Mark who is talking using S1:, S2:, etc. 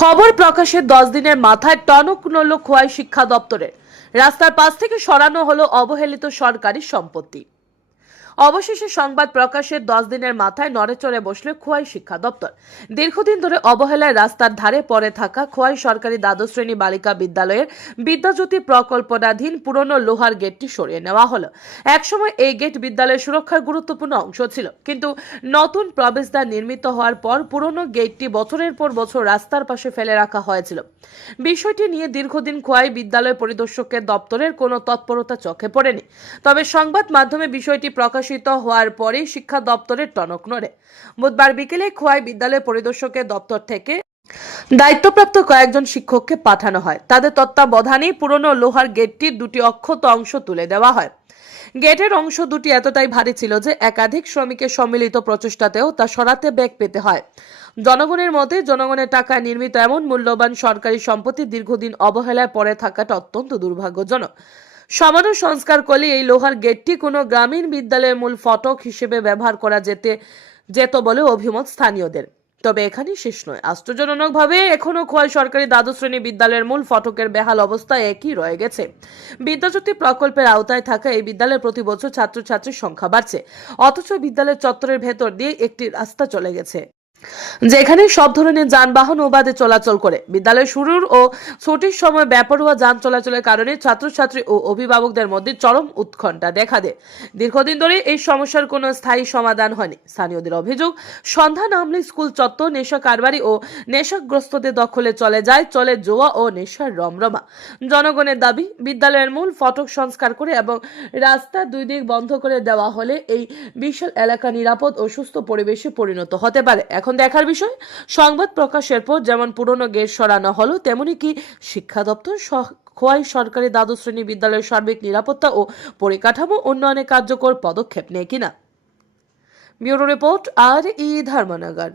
S1: খবর প্রকাশের দশ দিনের মাথায় টনক নল খোয়াই শিক্ষা দপ্তরের। রাস্তার পাশ থেকে সরানো হলো অবহেলিত সরকারি সম্পত্তি। অবশেষে সংবাদ প্রকাশের দশ দিনের মাথায় নড়েচড়ে বসল খোয়াই শিক্ষা দপ্তর। দীর্ঘদিন ধরে অবহেলায় রাস্তার ধারে পড়ে থাকা খোয়াই সরকারি দ্বাদশ শ্রেণি বালিকা বিদ্যালয়ের বিদ্যাজ্যোতি প্রকল্পনাধীন পুরনো লোহার গেটটি সরিয়ে নেওয়া হলো। একসময় এই গেট বিদ্যালয়ের সুরক্ষার গুরুত্বপূর্ণ অংশ ছিল, কিন্তু নতুন প্রবেশদ্বার নির্মিত হওয়ার পর পুরনো গেটটি বছরের পর বছর রাস্তার পাশে ফেলে রাখা হয়েছিল। বিষয়টি নিয়ে দীর্ঘদিন খোয়াই বিদ্যালয় পরিদর্শকের দপ্তরের কোনো তৎপরতা চোখে পড়েনি। তবে সংবাদ মাধ্যমে বিষয়টি প্রকাশিত হওয়ার পরেই শিক্ষা দপ্তরের টনক নড়ে। বুধবার বিকেলে খোয়াই বিদ্যালয় পরিদর্শকের দপ্তর থেকে দায়িত্বপ্রাপ্ত কয়েকজন শিক্ষককে পাঠানো হয়। তাদের তত্ত্বাবধানেই পুরনো লোহার গেটটির দুটি অক্ষত অংশ তুলে দেওয়া হয়। গেটের অংশ দুটি এতটাই ভারী ছিল যে একাধিক শ্রমিকের সম্মিলিত প্রচেষ্টাতেও তা সরাতে ব্যাগ পেতে হয়। জনগণের মতে জনগণের টাকায় নির্মিত এমন মূল্যবান সরকারি সম্পত্তি দীর্ঘদিন অবহেলায় পড়ে থাকাটা অত্যন্ত দুর্ভাগ্যজনক। সামান্য সংস্কার করলে এই লোহার গেটটি কোনো গ্রামীণ বিদ্যালয়ের মূল ফটক হিসেবে ব্যবহার করা যেতে, যেত বলে অভিমত স্থানীয়দের। তবে এখানেই শেষ নয়। আশ্চর্যজনকভাবে এখনও খোয়াই সরকারি দ্বাদশ শ্রেণি বিদ্যালয়ের মূল ফটকের বেহাল অবস্থা একই রয়ে গেছে। বিদ্যাজ্যোতি প্রকল্পের আওতায় থাকা এই বিদ্যালয়ে প্রতি বছর ছাত্রছাত্রীর সংখ্যা বাড়ছে। অথচ বিদ্যালয়ের চত্বরের ভেতর দিয়ে একটি রাস্তা চলে গেছে। যেখানে সব ধরনের যানবাহন ওবাদে চলাচল করে। বিদ্যালয় শুরুর ও ছুটির সময় বেপরোয়া যান চলাচলের কারণে ছাত্রছাত্রী ও অভিভাবকদের মধ্যে চরম উৎকণ্ঠা দেখা দেয়। দীর্ঘদিন ধরে এই সমস্যার কোনো স্থায়ী সমাধান হয়নি। স্থানীয়দের অভিযোগ সন্ধ্যা নামলে স্কুল চত্বর নেশা কারবারি ও নেশাগ্রস্তদের দখলে চলে যায়, চলে জোয়া ও নেশার রমরমা। জনগণের দাবি, বিদ্যালয়ের মূল ফটক সংস্কার করে এবং রাস্তা দুই দিক বন্ধ করে দেওয়া হলে এই বিশাল এলাকা নিরাপদ ও সুস্থ পরিবেশে পরিণত হতে পারে। এখন দেখার বিষয়, সংবাদ প্রকাশের পর যেমন পুরনো গেট সরানো হলো, তেমনি কি শিক্ষা দপ্তর খোয়াই সরকারি দ্বাদশ শ্রেণি বিদ্যালয়ের সার্বিক নিরাপত্তা ও পরিকাঠামো উন্নয়নে কার্যকর পদক্ষেপ নেয় কিনা? ব্যুরো রিপোর্ট, আর ই ধর্মনগর।